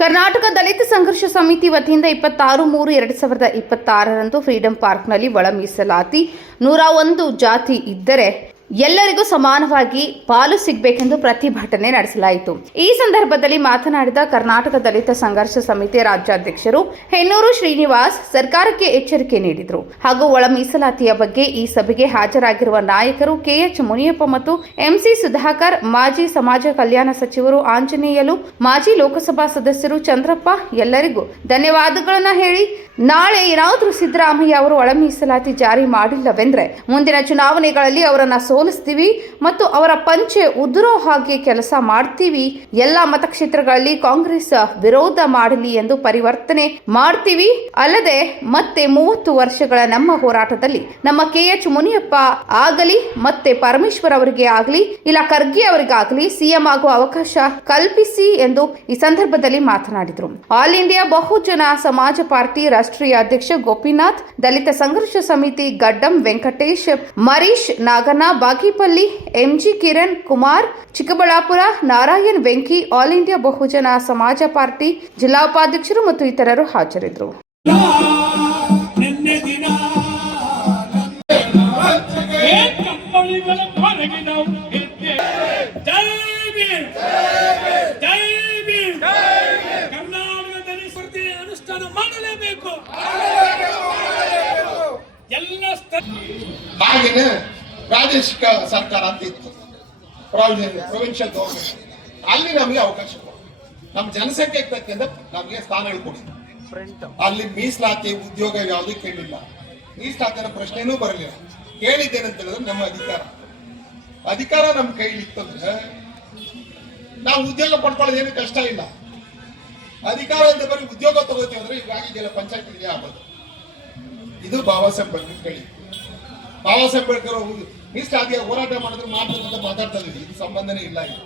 ಕರ್ನಾಟಕ ದಲಿತ ಸಂಘರ್ಷ ಸಮಿತಿ ವತಿಯಿಂದ 26/3/2026 ಫ್ರೀಡಂ ಪಾರ್ಕ್ನಲ್ಲಿ ಒಳ ಮೀಸಲಾತಿ 101 ಜಾತಿ ಇದ್ದರೆ ಎಲ್ಲರಿಗೂ ಸಮಾನವಾಗಿ ಪಾಲು ಸಿಗಬೇಕೆಂದು ಪ್ರತಿಭಟನೆ ನಡೆಸಲಾಯಿತು. ಈ ಸಂದರ್ಭದಲ್ಲಿ ಮಾತನಾಡಿದ ಕರ್ನಾಟಕ ದಲಿತ ಸಂಘರ್ಷ ಸಮಿತಿ ರಾಜ್ಯಾಧ್ಯಕ್ಷರು ಹೆನ್ನೂರು ಶ್ರೀನಿವಾಸ್ ಸರ್ಕಾರಕ್ಕೆ ಎಚ್ಚರಿಕೆ ನೀಡಿದರು. ಹಾಗೂ ಒಳ ಮೀಸಲಾತಿಯ ಬಗ್ಗೆ ಈ ಸಭೆಗೆ ಹಾಜರಾಗಿರುವ ನಾಯಕರು ಕೆಎಚ್ ಮುನಿಯಪ್ಪ ಮತ್ತು ಎಂಸಿ ಸುಧಾಕರ್, ಮಾಜಿ ಸಮಾಜ ಕಲ್ಯಾಣ ಸಚಿವರು ಆಂಜನೇಯಲು, ಮಾಜಿ ಲೋಕಸಭಾ ಸದಸ್ಯರು ಚಂದ್ರಪ್ಪ ಎಲ್ಲರಿಗೂ ಧನ್ಯವಾದಗಳನ್ನು ಹೇಳಿ, ನಾಳೆ ಏನಾದರೂ ಸಿದ್ದರಾಮಯ್ಯ ಅವರು ಒಳ ಮೀಸಲಾತಿ ಜಾರಿ ಮಾಡಿಲ್ಲವೆಂದರೆ ಮುಂದಿನ ಚುನಾವಣೆಗಳಲ್ಲಿ ಅವರನ್ನು ಸೋಲಿಸ್ತೀವಿ ಮತ್ತು ಅವರ ಪಂಚೆ ಉದುರೋ ಹಾಗೆ ಕೆಲಸ ಮಾಡ್ತೀವಿ. ಎಲ್ಲ ಮತಕ್ಷೇತ್ರಗಳಲ್ಲಿ ಕಾಂಗ್ರೆಸ್ ವಿರೋಧ ಮಾಡಲಿ ಎಂದು ಪರಿವರ್ತನೆ ಮಾಡ್ತೀವಿ. ಅಲ್ಲದೆ ಮತ್ತೆ 30 ವರ್ಷಗಳ ನಮ್ಮ ಹೋರಾಟದಲ್ಲಿ ನಮ್ಮ ಕೆಎಚ್ ಮುನಿಯಪ್ಪ ಆಗಲಿ ಮತ್ತೆ ಪರಮೇಶ್ವರ್ ಅವರಿಗೆ ಆಗಲಿ ಇಲ್ಲ ಖರ್ಗೆ ಅವರಿಗಾಗಲಿ ಸಿಎಂ ಆಗುವ ಅವಕಾಶ ಕಲ್ಪಿಸಿ ಎಂದು ಈ ಸಂದರ್ಭದಲ್ಲಿ ಮಾತನಾಡಿದರು. All India Bahujan Samaj party ರಾಷ್ಟ್ರೀಯ ಅಧ್ಯಕ್ಷ Gopinath, Dalit Sangharsh Samiti Gaddam Venkatesh, Marish Naganna, Bagepalli, MG Kiran Kumar, Chikkaballapur Narayan Venki, all India Bahujan Samaj party ಜಿಲ್ಲಾ ಉಪಾಧ್ಯಕ್ಷರು ಮತ್ತು ಇತರರು ಹಾಜರಿದ್ದರು. ಹಾಗೇನೆ ಪ್ರಾದೇಶಿಕ ಸರ್ಕಾರ ಅಂತ ಇತ್ತು, ಪ್ರೊವಿನ್ಷಿಯಲ್ ಗವರ್ಮೆಂಟ್. ಅಲ್ಲಿ ನಮಗೆ ಅವಕಾಶ ಕೊಡಿ, ನಮ್ಮ ಜನಸಂಖ್ಯೆಗೆ ತಕ್ಕಂತೆ ನಮಗೆ ಸ್ಥಾನಗಳು ಕೊಡಿ. ಅಲ್ಲಿ ಮೀಸಲಾತಿ ಉದ್ಯೋಗ ಯಾವುದೂ ಕೇಳಿಲ್ಲ, ಮೀಸಲಾತಿಯ ಪ್ರಶ್ನೆನೂ ಬರಲಿಲ್ಲ. ಕೇಳಿದ್ದೇನಂತ ಹೇಳಿದ್ರೆ ನಮ್ಮ ಅಧಿಕಾರ ನಮ್ಮ ಕೈಲಿ ಇತ್ತಂದ್ರೆ ನಾವು ಉದ್ಯೋಗ ಪಡ್ಕೊಳ್ಳೋದೇನು ಕಷ್ಟ ಇಲ್ಲ. ಅಧಿಕಾರ ಅಂತ ಬರೀ ಉದ್ಯೋಗ ತಗೋತೀವಿ ಅಂದ್ರೆ ಈಗ ಆಗಿದೆಯಲ್ಲ ಪಂಚಾಯತ್ಗೆ ಆಗೋದು. ಇದು ಬಾಬಾ ಸಾಹೇಬ್ ಅಂಬೇಡ್ಕರ್ ಕಳಿ. ಬಾಬಾ ಸಾಹೇಬ್ ಅಂಬೇಡ್ಕರ್ ಮೀಸಲಾತಿಯ ಹೋರಾಟ ಮಾಡಿದ್ರೆ ಮಾತಾಡ್ತಾ ಇದ್ದೀವಿ, ಇದು ಸಂಬಂಧನೇ ಇಲ್ಲ. ಇದು